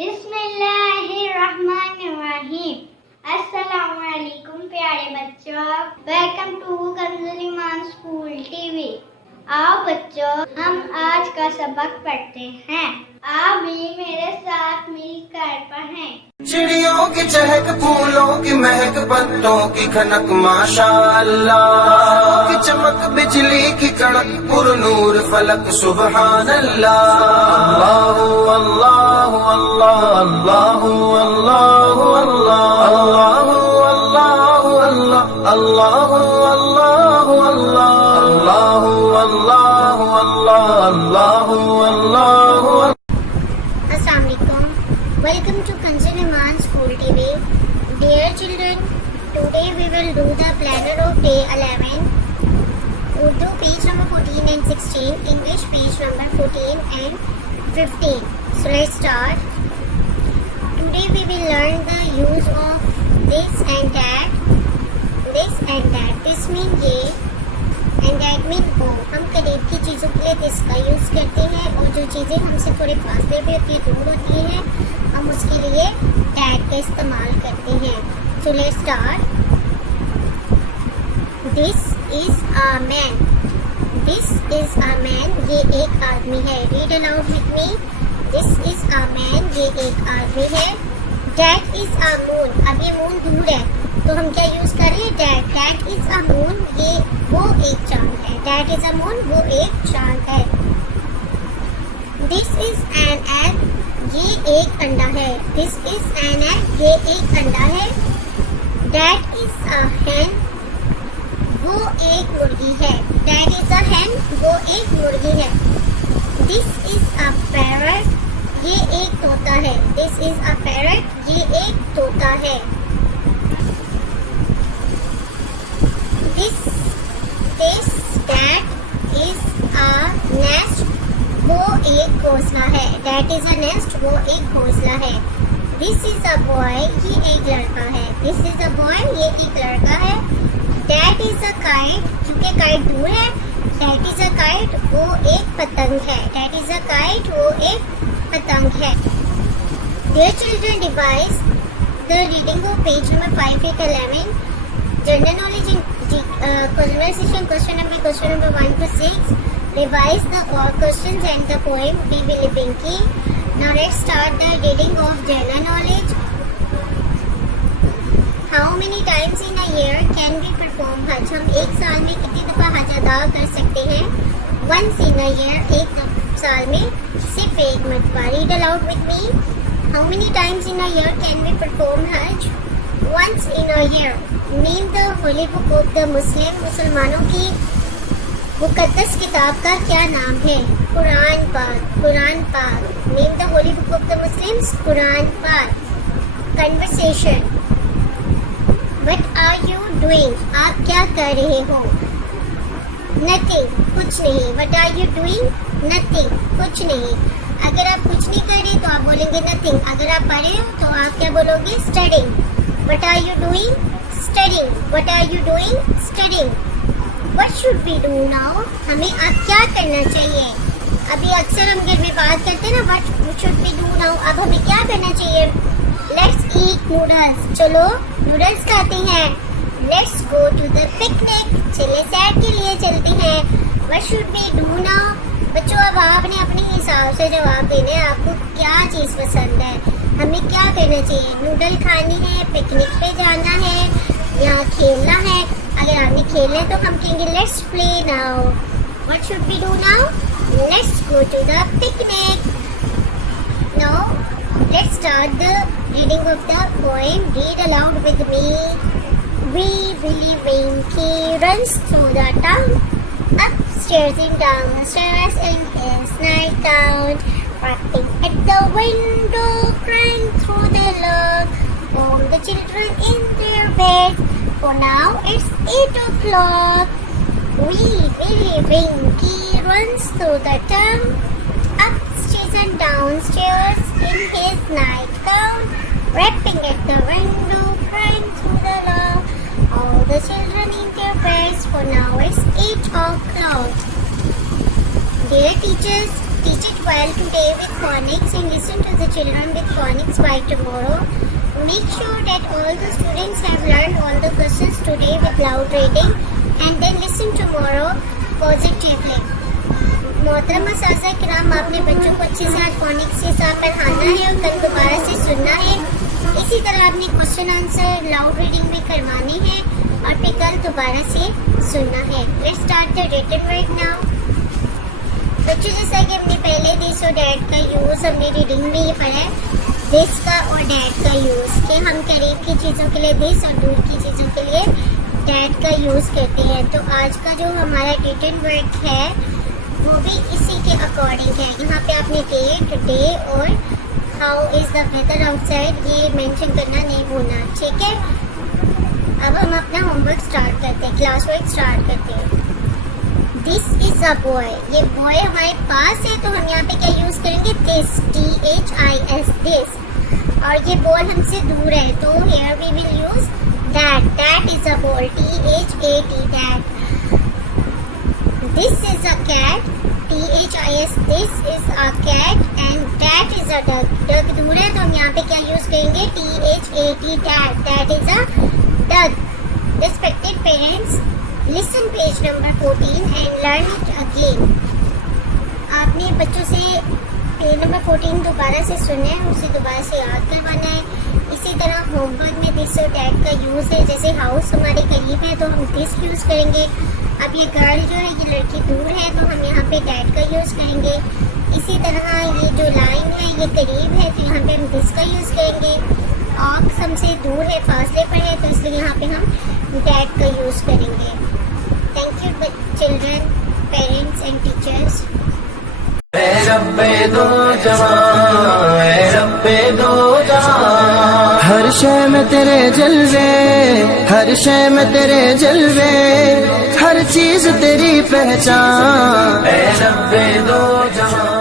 बिस्मिल्लाहिर्रहमानिर्रहीम। अस्सलामुअलैकुम प्यारे बच्चों, welcome to Kanzul Iman school TV. आओ बच्चों, हम आज का सबक पढ़ते हैं। आप भी मेरे साथ मिलकर पढ़ें। चिड़ियों की चहक, फूलों की महक, पत्तों की खनक, माशाअल्लाह की चमक, बिजली की कड़क, पुरनूर फलक, सुबहान अल्लाह। अल्लाहु अल्लाहु अल्लाह, अल्लाहु अल्लाहु अल्लाह, अल्लाहु अल्लाहु अल्लाह, अल्लाहु अल्लाहु अल्लाह, अल्लाहु अल्लाहु अल्लाह, अल्लाहु अल्लाहु। Welcome to Kanzul Iman School TV. Dear children, today we will do the planner of day 11. Urdu page number 14 and 16, English page number 14 and 15. So let's start. Today we will learn the use of this and that. This and that. This mean ye and that mean वो। हम करीब की चीज़ों के लिए this का use करते हैं और जो चीज़ें हमसे थोड़े फासले पे होती है, दूर होती हैं, हम उसके लिए that का इस्तेमाल करते हैं। So let's start. This is a man. This is a man. ये एक आदमी है। Read aloud with me. This is a man. ये एक आदमी है। That is a moon. अब ये moon दूर है तो हम क्या यूज कर रहे हैं? that is a moon. ये वो एक चांद है। that is a moon. वो एक चांद है। This is an egg. ये एक अंडा है। This is an egg. ये एक अंडा है। That is a hen. वो एक मुर्गी है। That is a hen. वो एक मुर्गी है। This is a parrot. ये एक तोता है। This is a parrot. ये एक तोता है। That is a nest. वो एक घोंसला है। That is a nest. वो एक घोंसला है। This is a boy. ये एक लड़का है। This is a boy. ये एक लड़का है। That is a kite. क्योंकि kite दूर है, that is a kite. वो एक पतंग है। That is a kite. वो एक पतंग है। Dear children, revise the reading of page number 5 and 11. General knowledge in conversation question number 1 to 6. Revise the all questions and the poem We Will Pinky. Now let's start the reading of general knowledge. How many times in a year can we perform Hajj? हम एक साल में कितनी दफ़ा हज अदा कर सकते हैं? Once in a year. एक साल में सिर्फ एक मरतबा। Read aloud with me. How many times in a year can we perform Hajj? Once in a year. Name the holy book of the Muslim. मुसलमानों की मुकद्दस किताब का क्या नाम है? कुरान पाक। कुरान पाक। Name the holy book of the Muslims. Quran पाक। Conversation. What are you doing? आप क्या कर रहे हो? Nothing. कुछ नहीं। What are you doing? Nothing. कुछ नहीं। अगर आप कुछ नहीं कर रहे तो आप बोलेंगे nothing. अगर आप पढ़ रहे हो तो आप क्या बोलोगे? Studying. What are you doing? Studying. What are you doing? Studying. What should we do now? हमें अब क्या करना चाहिए? अभी अक्सर हम घर में बात करते हैं ना, what should we do now? अब हमें क्या करना चाहिए? Let's eat noodles. चलो नूडल्स खाते हैं। Let's go to the picnic. चले सैर के लिए चलते हैं। What should we do now? बच्चों, अब आपने अपने हिसाब से जवाब देना है। आपको क्या चीज़ पसंद है? हमें क्या करना चाहिए? नूडल खानी है, पिकनिक पे जाना है या खेलना है? अगर आपने खेलना है तो हम कहेंगे let's play now. What should we do now? Let's go to the picnic. Now let's start the reading of the poem. Read aloud with me. Wee Willie Winky runs through the town, upstairs and downstairs in his nightgown, rapping at the window, crying through the log. All the children in their beds, for now it's 8 o'clock. Wee Willie Winky runs through the town, upstairs and downstairs in his nightgown, rapping at the window, crying through the log. All the children in their beds, for now it's 8 o'clock. Dear teachers, teacher well today with phonics and listen to the children with phonics by tomorrow. Make sure that all the students have learned all the questions today with loud reading and then listen tomorrow positively. मोहतरमा साज़ा किराम, आपने बच्चों को अच्छे से आज phoenix के साथ पढ़ाना है और कल दोबारा से सुनना है। इसी तरह आपने क्वेश्चन आंसर लाउड रीडिंग भी करवानी है और फिर कल दोबारा से सुनना है। Let's start the written work now. बच्चों, जैसा कि हमने पहले दिस और डैट का यूज़ हमने रीडिंग में ही पढ़ा है, दिस का और डैट का यूज़, कि हम करीब की चीज़ों के लिए दिस और दूर की चीज़ों के लिए डैट का यूज़ करते हैं। तो आज का जो हमारा रिटन वर्क है वो भी इसी के अकॉर्डिंग है। यहाँ पे आपने डेट, डे और how is the weather outside ये मेंशन करना नहीं भूलना, ठीक है। अब हम अपना होमवर्क स्टार्ट करते हैं, क्लास वर्क स्टार्ट करते हैं। दिस इज अ बॉय, ये बॉय हमारे पास है तो हम यहाँ पे क्या यूज करेंगे, दिस, THIS, दिस। और ये बॉल हमसे दूर है तो here we will use that, that is a ball, THAT, that. This is a cat, THIS, this is a cat and that is a duck, duck दूर है तो हम यहाँ पे क्या यूज करेंगे, THAT, that, that is a duck. Respected parents, listen page number 14 and learn it again. आपने बच्चों से पेज नंबर 14 दोबारा से सुनना है, उसे दोबारा से याद करवाना है। इसी तरह होमवर्क में दिस और डैट का यूज़ है, जैसे हाउस हमारे करीब है तो हम दिस यूज़ करेंगे। अब ये गर्ल जो है, ये लड़की दूर है तो हम यहाँ पे डैट का यूज़ करेंगे। इसी तरह ये जो लाइन है ये करीब है तो यहाँ पे हम दिस का यूज़ करेंगे। ऑक्स हमसे दूर है, फासले पर है, तो इसलिए यहाँ पे हम डैट का यूज़ करेंगे। Thank you, children, parents and teachers. ऐ रब्बे दो जहां, ऐ रब्बे दो जहां, हर शय में तेरे जलवे, हर शय में तेरे जलवे, हर चीज तेरी पहचान, ऐ रब्बे दो जहां।